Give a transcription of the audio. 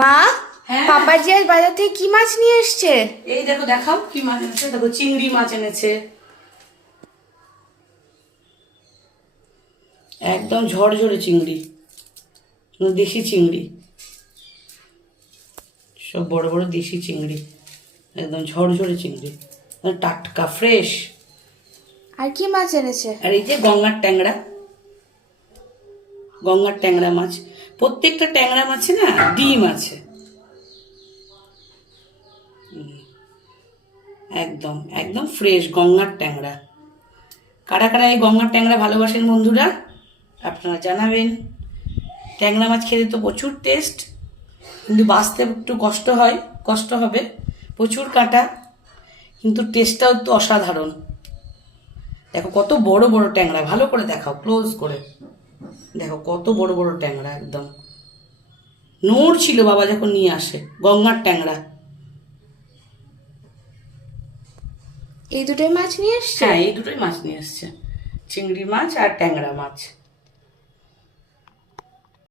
মা, হ্যাঁ পাপাজি আজ বাজার থেকে কি মাছ নিয়ে এসছে? এই দেখো, দেখাও কি মাছ এনেছে। দেখো, চিংড়ি মাছ এনেছে, একদম ঝরঝরে চিংড়ি, দেশি চিংড়ি, সব বড় বড় দেশি চিংড়ি, একদম ঝরঝরে চিংড়ি, টাটকা ফ্রেশ। আর কি মাছ এনেছে? আর এই যে গঙ্গার ট্যাংরা, গঙ্গার ট্যাংরা মাছ। প্রত্যেকটা ট্যাংরা মাছে না ডিম আছে, একদম একদম ফ্রেশ গঙ্গার ট্যাংরা। কারা কারা এই গঙ্গার ট্যাংরা ভালোবাসেন বন্ধুরা, আপনারা জানাবেন। ট্যাংরা মাছ খেতে তো প্রচুর টেস্ট, কিন্তু বাঁচতে একটু কষ্ট হবে, প্রচুর কাঁটা, কিন্তু টেস্টটাও তো অসাধারণ। দেখো কত বড় বড় ট্যাংরা, ভালো করে দেখাও, ক্লোজ করে দেখো কত বড় বড় ট্যাংরা, একদম নোড় ছিল বাবা যখন নিয়ে আসে গঙ্গার ট্যাংরা। এই দুটোই মাছ নিয়ে এসছে? হ্যাঁ, এই দুটোই মাছ নিয়ে এসছে, চিংড়ি মাছ আর ট্যাংরা মাছ।